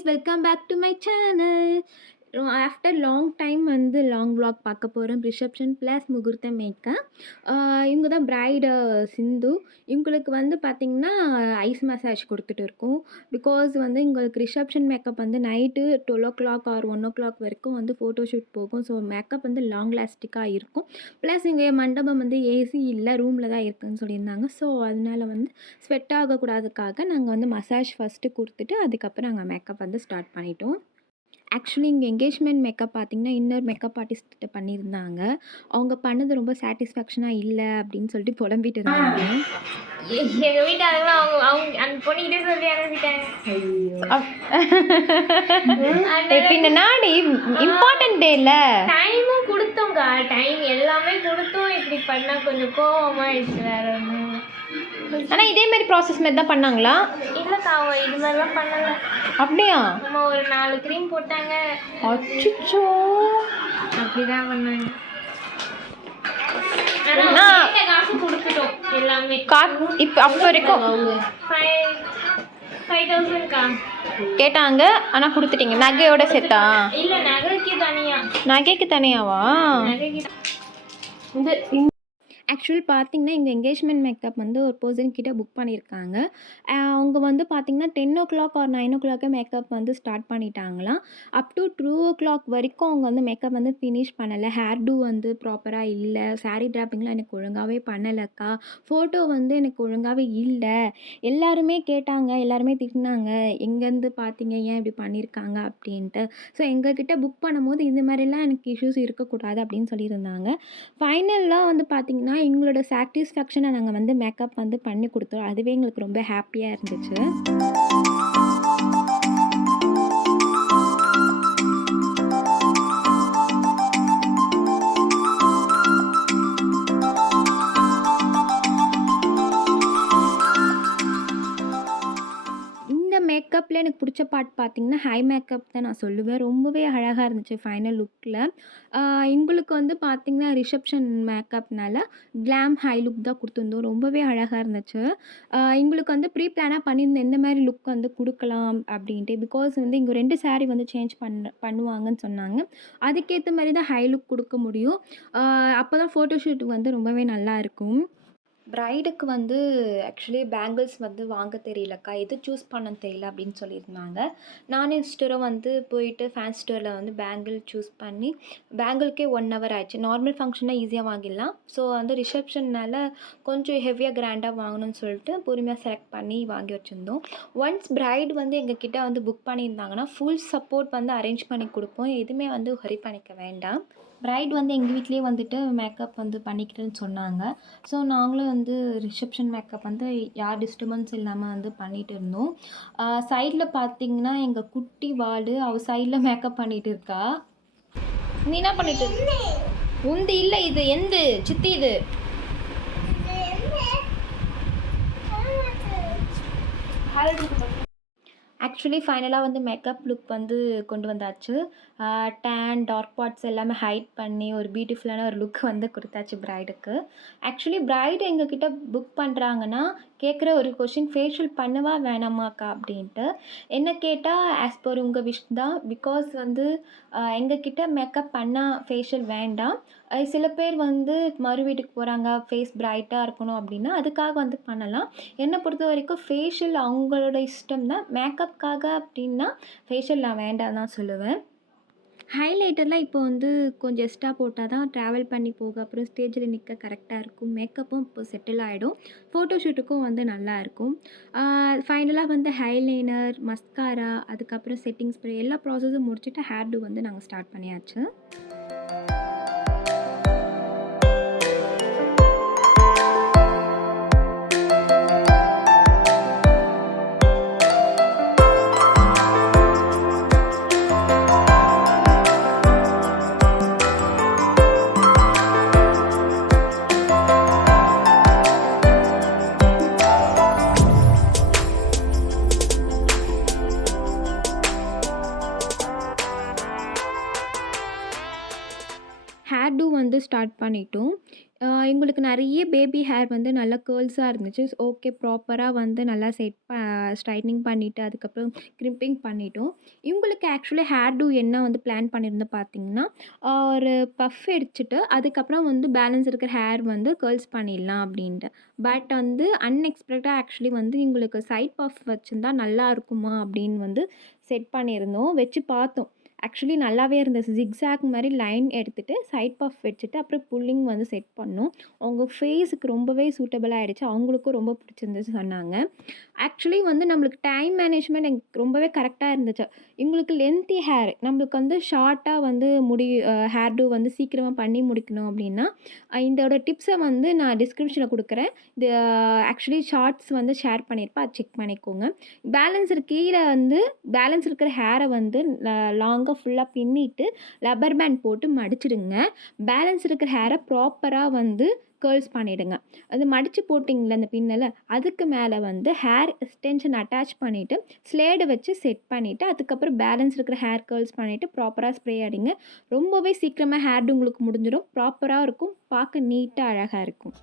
guys, welcome back to my channel. After long time வந்து long vlog பார்க்க போகிறோம். Reception plus முகூர்த்த makeup. இவங்க தான் பிரைடு சிந்து. இவங்களுக்கு வந்து பார்த்திங்கன்னா ஐஸ் மசாஜ் கொடுத்துட்டு இருக்கோம். பிகாஸ் வந்து எங்களுக்கு ரிசப்ஷன் மேக்கப் வந்து நைட்டு 12 o'clock or 1 o'clock வரைக்கும் வந்து ஃபோட்டோஷூட் போகும். ஸோ மேக்கப் வந்து லாங் லாஸ்டிக்காக இருக்கும். ப்ளஸ் இங்கே மண்டபம் வந்து ஏசி இல்லை, ரூமில் தான் இருக்குதுன்னு சொல்லியிருந்தாங்க. ஸோ அதனால வந்து ஸ்வெட் ஆகக்கூடாதுக்காக நாங்கள் வந்து மசாஜ் ஃபஸ்ட்டு கொடுத்துட்டு அதுக்கப்புறம் நாங்கள் மேக்கப் வந்து ஸ்டார்ட் பண்ணிட்டோம். ஆக்சுவலி இங்கே என்கேஜ்மெண்ட் மேக்கப் பார்த்திங்கன்னா இன்னொரு மேக்கப் ஆர்டிஸ்ட்டு பண்ணியிருந்தாங்க. அவங்க பண்ணது ரொம்ப சாட்டிஸ்ஃபேக்ஷனாக இல்லை அப்படின்னு சொல்லிட்டு புலம்பிட்டு இருந்தாங்க. எங்கள் வீட்டாளுங்க அவங்க அவங்க அந்த பொண்ணுகிட்டே சொல்லி அனுப்பிட்டாங்க. பின்னா இம்பார்ட்டன்ட் டே இல்லை, டைமும் கொடுத்தோங்க்கா, டைம் எல்லாமே கொடுத்தோம். இப்படி பண்ணால் கொஞ்சம் கோவமாகிடுச்சு வேற ஒன்று. ஆனால் இதே மாதிரி ப்ராசஸ் மாதிரி தான் பண்ணாங்களா? இல்லைக்கா, அவங்க இது மாதிரிலாம் பண்ணலை. அப்படியா? நம்ம ஒரு 4 க்ரீம் போட்டாங்க. அச்சோ, அப்படிதான் பண்ணாங்க. காசு கொடுத்துட்டோம் எல்லாமே. இப்போ அப்போ வரைக்கும் 5,000க்கா கேட்டாங்க, ஆனால் கொடுத்துட்டீங்க. நகையோட சேர்த்தா? இல்லை, நகைக்கு தனியா. நகைக்கு தனியாவா? நகைக்கு இந்த ஆக்சுவலி பார்த்திங்கன்னா எங்கள் என்கேஜ்மெண்ட் மேக்கப் வந்து ஒரு பர்சன் கிட்டே புக் பண்ணியிருக்காங்க. அவங்க வந்து பார்த்திங்கன்னா 10 o'clock or 9 o'clock மேக்கப் வந்து ஸ்டார்ட் பண்ணிட்டாங்களாம். அப் டு 2 o'clock வரைக்கும் அவங்க வந்து மேக்கப் வந்து ஃபினிஷ் பண்ணலை. ஹேர் டூ வந்து ப்ராப்பராக இல்லை, சாரீ ட்ராப்பிங்லாம் எனக்கு ஒழுங்காகவே பண்ணலைக்கா, ஃபோட்டோ வந்து எனக்கு ஒழுங்காகவே இல்லை. எல்லாருமே கேட்டாங்க, எல்லாருமே திட்டினாங்க, எங்கேருந்து பார்த்தீங்க, ஏன் இப்படி பண்ணியிருக்காங்க அப்படின்ட்டு. ஸோ எங்ககிட்ட புக் பண்ணும்போது இது மாதிரிலாம் எனக்கு இஷ்யூஸ் இருக்கக்கூடாது அப்படின்னு சொல்லியிருந்தாங்க. ஃபைனலாக வந்து பார்த்திங்கன்னா எங்களோட சாட்டிஸ்ஃபேக்ஷனை நாங்கள் வந்து மேக்கப் வந்து பண்ணி கொடுத்தோம். அதுவே எங்களுக்கு ரொம்ப ஹாப்பியாக இருந்துச்சு. மேக்கப்பில் எனக்கு பிடிச்ச பார்ட் பார்த்திங்கன்னா ஹை மேக்கப் தான் நான் சொல்லுவேன். ரொம்பவே அழகாக இருந்துச்சு ஃபைனல் லுக்கில். எங்களுக்கு வந்து பார்த்திங்கன்னா ரிசப்ஷன் மேக்கப்னால கிளாம் ஹை லுக் தான் கொடுத்துருந்தோம். ரொம்பவே அழகாக இருந்துச்சு. எங்களுக்கு வந்து ப்ரீ பிளானாக பண்ணியிருந்தோம் எந்த மாதிரி லுக் வந்து கொடுக்கலாம் அப்படின்ட்டு. பிகாஸ் வந்து இங்கே 2 saree வந்து சேஞ்ச் பண்ணுவாங்கன்னு சொன்னாங்க. அதுக்கேற்ற மாதிரி தான் ஹை லுக் கொடுக்க முடியும். அப்போ தான் ஃபோட்டோஷூட் வந்து ரொம்பவே நல்லா இருக்கும். பிரைடுக்கு வந்து ஆக்சுவலி பேங்கிள்ஸ் வந்து வாங்க தெரியலக்கா, எது சூஸ் பண்ண தெரியல அப்படின்னு சொல்லியிருந்தாங்க. நானும் ஸ்டோரும் வந்து போயிட்டு ஃபேன்சி ஸ்டோரில் வந்து பேங்கிள் சூஸ் பண்ணி பேங்கிள்க்கே 1 hour ஆயிடுச்சு. நார்மல் ஃபங்க்ஷனாக ஈஸியாக வாங்கிடலாம். ஸோ வந்து ரிசப்ஷன்னால் கொஞ்சம் ஹெவியாக கிராண்டாக வாங்கணும்னு சொல்லிட்டு பொறுமையாக செலக்ட் பண்ணி வாங்கி வச்சுருந்தோம். ஒன்ஸ் பிரைடு வந்து எங்கள் கிட்டே வந்து புக் பண்ணியிருந்தாங்கன்னா ஃபுல் சப்போர்ட் வந்து அரேஞ்ச் பண்ணி கொடுப்போம். எதுவுமே வந்து ஹரி பண்ணிக்க வேண்டாம். பிரைட் வந்து எங்கள் வீட்லேயே வந்துட்டு மேக்கப் வந்து பண்ணிக்கிட்டேன்னு சொன்னாங்க. ஸோ நாங்களும் வந்து ரிசப்ஷன் மேக்கப் வந்து யார் டிஸ்டர்பன்ஸ் இல்லாமல் வந்து பண்ணிகிட்டு இருந்தோம். சைடில் பார்த்திங்கன்னா எங்கள் குட்டி வாடு அவள் சைடில் மேக்கப் பண்ணிகிட்டு இருக்கா. நீ என்ன பண்ணிட்டு உந்து இல்லை, இது எந்த சித்தி, இது ஆக்சுவலி ஃபைனலாக வந்து மேக்கப் லுக் வந்து கொண்டு வந்தாச்சு. டேன் டார்க் பார்ட்ஸ் எல்லாமே ஹைட் பண்ணி ஒரு பியூட்டிஃபுல்லான ஒரு லுக் வந்து கொடுத்தாச்சு பிரைடுக்கு. ஆக்சுவலி பிரைடு எங்ககிட்ட புக் பண்ணுறாங்கன்னா கேட்குற ஒரு கொஷின், ஃபேஷியல் பண்ணவா வேணாமாக்கா அப்படின்ட்டு. என்ன கேட்டால் ஆஸ் பர் உங்கள் விஷ் தான். பிகாஸ் வந்து எங்ககிட்ட மேக்கப் பண்ணால் ஃபேஷியல் வேண்டாம். சில பேர் வந்து மறு வீட்டுக்கு போகிறாங்க, ஃபேஸ் பிரைட்டாக இருக்கணும் அப்படின்னா அதுக்காக வந்து பண்ணலாம். என்னை பொறுத்த வரைக்கும் ஃபேஷியல் அவங்களோட இஷ்டம் தான். மேக்கப்புக்காக அப்படின்னா ஃபேஷியல் நான் வேண்டாம் தான் சொல்லுவேன். ஹைலைட்டர்லாம் இப்போ வந்து கொஞ்சம் எக்ஸ்ட்ரா போட்டால் தான் ட்ராவல் பண்ணி போக அப்புறம் ஸ்டேஜில் நிற்க கரெக்டாக இருக்கும். மேக்கப்பும் இப்போ செட்டில் ஆகிடும். ஃபோட்டோஷூட்டுக்கும் வந்து நல்லாயிருக்கும். ஃபைனலாக வந்து ஹைலைனர், மஸ்காரா, அதுக்கப்புறம் செட்டிங் ஸ்ப்ரே எல்லா ப்ராசஸும் முடிச்சுட்டு ஹேர் டூ வந்து நாங்கள் ஸ்டார்ட் பண்ணியாச்சு. ஹேர் டூ வந்து ஸ்டார்ட் பண்ணிட்டோம். எங்களுக்கு நெறைய பேபி ஹேர் வந்து நல்லா கேர்ல்ஸா இருந்துச்சு. ஓகே ப்ராப்பரா வந்து நல்லா ஸ்ட்ரைட்னிங் பண்ணிட்டு, அதுக்கப்புறம் கிரிம்பிங் பண்ணிட்டோம். இவங்களுக்கு ஆக்சுவலி ஹேர் டூ என்ன வந்து பிளான் பண்ணியிருந்தோம் பார்த்தீங்கன்னா, ஒரு பஃப் அடிச்சுட்டு, அதுக்கப்புறம் வந்து பேலன்ஸ் இருக்கிற ஹேர் வந்து கேர்ல்ஸ் பண்ணிடலாம் அப்படின்ட்டு. பட் வந்து அன்எக்ஸ்பெக்டடா ஆக்சுவலி வந்து எங்களுக்கு சைட் பஃப் வச்சிருந்தா நல்லா இருக்குமா அப்படின்னு வந்து செட் பண்ணியிருந்தோம். வச்சு பார்த்தோம். ஆக்சுவலி நல்லாவே இருந்துச்சு. ஜிக்ஸாக் மாரி லைன் எடுத்துட்டு, சைட் பஃப் வச்சுட்டு, அப்புறம் புல்லிங் வந்து செட் பண்ணோம். அவங்க ஃபேஸுக்கு ரொம்பவே சூட்டபிளா ஆயிடுச்சு. அவங்களுக்கும் ரொம்ப பிடிச்சிருந்துச்சு சொன்னாங்க. ஆக்சுவலி வந்து நம்மளுக்கு டைம் மேனேஜ்மெண்ட் எனக்கு ரொம்பவே கரெக்ட்டா இருந்துச்சு. இவங்களுக்கு லென்த்தி ஹேர். நம்மளுக்கு வந்து ஷார்ட்டா வந்து ஹேர் டூ வந்து சீக்கிரமா பண்ணி முடிக்கணும் அப்படின்னா, இதோட டிப்ஸ வந்து நான் டிஸ்கிரிப்ஷன்ல குடுக்குறேன். இது ஆக்சுவலி ஷார்ட்ஸ் வந்து ஷேர் பண்ணியிருப்பேன். அத செக் பண்ணிக்கோங்க. கீழ வந்து பேலன்ஸ் இருக்கிற ஹேர வந்து லாங்கா ஃபுல்லா பின்னிட்டு, ரப்பர் பேண்ட் போட்டு மடிச்சிடுங்க. பேலன்ஸ் இருக்கிற ஹேர ப்ராப்பரா வந்து கேர்ல்ஸ் பண்ணிடுங்க. அது மடிச்சு போட்டிங்கல்ல அந்த பின்னல, அதுக்கு மேல வந்து ஹேர் எக்ஸ்டென்ஷன் அட்டாச் பண்ணிட்டு, ஸ்லேட வச்சு செட் பண்ணிட்டு, அதுக்கப்புறம் பேலன்ஸ் இருக்கிற ஹேர் கேர்ல்ஸ் பண்ணிட்டு, ப்ராப்பரா ஸ்ப்ரே அடிங்க. ரொம்பவே சீக்கிரமா ஹேர் டூ உங்களுக்கு முடிஞ்சிடும். ப்ராப்பரா இருக்கும். பார்க்க நீட்டா அழகா இருக்கும்.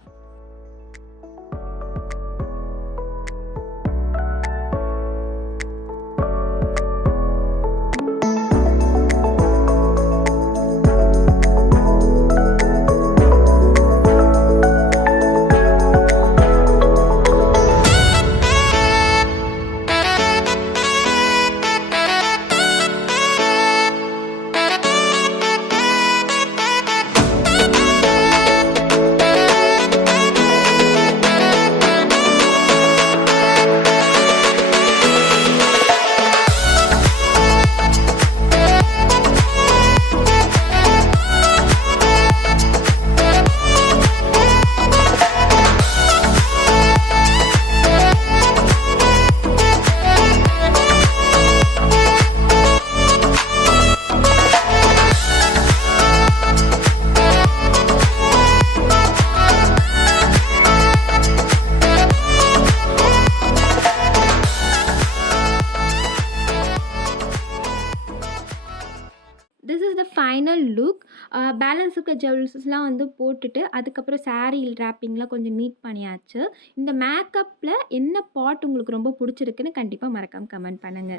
This is the final look. Balance இருக்க ஜுவல்ஸ்லாம் வந்து போட்டுட்டு, அதுக்கப்புறம் சாரீ ராப்பிங்லாம் கொஞ்சம் நீட் பண்ணியாச்சு. இந்த மேக்கப்ல என்ன பார்ட் உங்களுக்கு ரொம்ப புடிச்சிருக்குன்னு கண்டிப்பா மறக்காம கமெண்ட் பண்ணுங்க.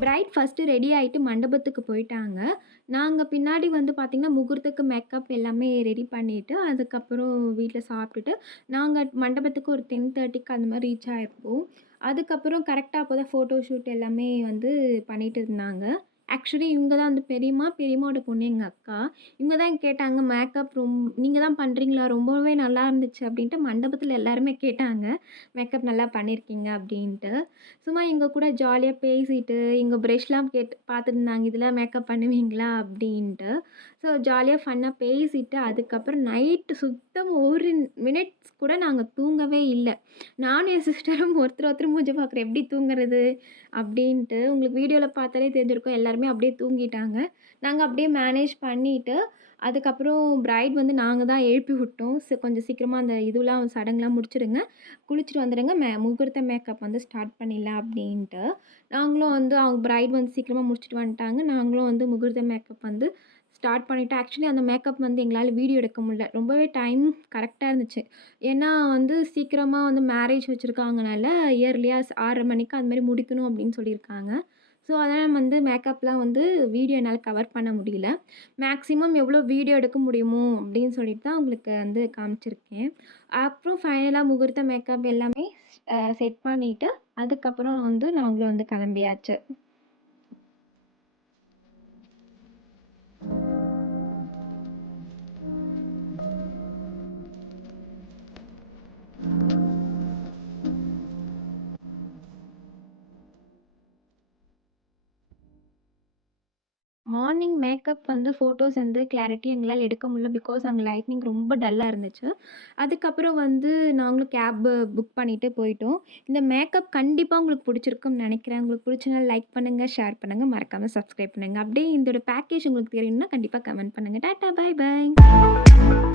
பிரைட் ஃபர்ஸ்ட்டு ரெடி ஆயிட்டு மண்டபத்துக்கு போயிட்டாங்க. நாங்க பின்னாடி வந்து பார்த்தீங்கன்னா, முகூர்த்தத்துக்கு மேக்கப் எல்லாமே ரெடி பண்ணிட்டு, அதுக்கப்புறம் வீட்ல சாப்பிட்டுட்டு, நாங்க மண்டபத்துக்கு ஒரு 10:30க்கு அந்த மாரி ரீச் ஆயிருப்போம். அதுக்கப்புறம் கரெக்ட்டா அப்போதான் ஃபோட்டோ ஷூட் எல்லாமே வந்து பண்ணிட்டு இருந்தாங்க. ஆக்சுவலி இவங்க தான் வந்து பெரியம்மாவோட பொண்ணு எங்க அக்கா. இவங்க தான் கேட்டாங்க, "மேக்கப் நீங்க தான் பண்றீங்களா? ரொம்பவே நல்லா இருந்துச்சு" அப்படின்ட்டு மண்டபத்தில எல்லாருமே கேட்டாங்க. "மேக்கப் நல்லா பண்ணியிருக்கீங்க" அப்படின்ட்டு. சும்மா எங்க கூட ஜாலியா பேசிட்டு, எங்க ப்ரஷ்லாம் பார்த்துருந்தாங்க. "இதெல்லாம் மேக்கப் பண்ணுவீங்களா?" அப்படின்ட்டு. ஸோ ஜாலியா ஃபன்னா பேசிட்டு, அதுக்கப்புறம் நைட்டு சுத்தமா 1 மினிட்ஸ் கூட நாங்க தூங்கவே இல்ல. நானும் என் சிஸ்டரும் ஒருத்தர் மூஞ்ச பார்க்குறோம். எப்படி தூங்குறது? அப்படின்ட்டு. உங்களுக்கு வீடியோல பார்த்தாலே தெரிஞ்சிருக்கும். எல்லாருமே அப்படியே தூங்கிட்டாங்க. நாங்க அப்படியே மேனேஜ் பண்ணிட்டு, அதுக்கப்புறம் பிரைட் வந்து நாங்க தான் எழுப்பி விட்டோம். கொஞ்சம் சீக்கிரமா அந்த இதுலாம் சடங்குலாம் முடிச்சுடுங்க. குளிச்சுட்டு வந்துடுங்க. முகூர்த்த மேக்கப் வந்து ஸ்டார்ட் பண்ணிடலாம் அப்படின்ட்டு. நாங்களும் வந்து அவங்க பிரைட் வந்து சீக்கிரமா முடிச்சுட்டு வந்துட்டாங்க. நாங்களும் வந்து முகூர்த்த மேக்கப் வந்து ஸ்டார்ட் பண்ணிட்டோம். ஆக்சுவலி அந்த மேக்கப் வந்து எங்களால வீடியோ எடுக்க முடியல. ரொம்பவே டைம் கரெக்ட்டா இருந்துச்சு. ஏன்னா வந்து சீக்கிரமா வந்து மேரேஜ் வச்சிருக்காங்கனால, இயர்லியா 6:30 மணிக்கு அது மாரி முடிக்கணும் அப்படின்னு சொல்லியிருக்காங்க. ஸோ, அதனால வந்து மேக்கப்லாம் வந்து வீடியோ என்னால கவர் பண்ண முடியல. மேக்ஸிமம் எவ்வளோ வீடியோ எடுக்க முடியுமோ அப்படின்னு சொல்லிட்டு தான் உங்களுக்கு வந்து காமிச்சிருக்கேன். அப்புறம் ஃபைனலா முகூர்த்த மேக்கப் எல்லாமே செட் பண்ணிட்டு, அதுக்கப்புறம் வந்து நாங்களும் வந்து கிளம்பியாச்சு. மார்னிங் மேக்கப் வந்து ஃபோட்டோஸ் வந்து கிளாரிட்டி எங்களால் எடுக்க முடியல. பிகாஸ் அங்கே லைட்னிங் ரொம்ப டல்லா இருந்துச்சு. அதுக்கப்புறம் வந்து நாங்களும் கேப் புக் பண்ணிட்டு போயிட்டோம். இந்த மேக்கப் கண்டிப்பா உங்களுக்கு பிடிச்சிருக்கும்னு நினைக்கிறேன். உங்களுக்கு பிடிச்சனா லைக் பண்ணுங்க, ஷேர் பண்ணுங்க, மறக்காம சப்ஸ்கிரைப் பண்ணுங்க. அப்படியே இதோட பேக்கேஜ் உங்களுக்கு தெரியணும்னா கண்டிப்பா கமெண்ட் பண்ணுங்க. டாட்டா, பாய் பாய்.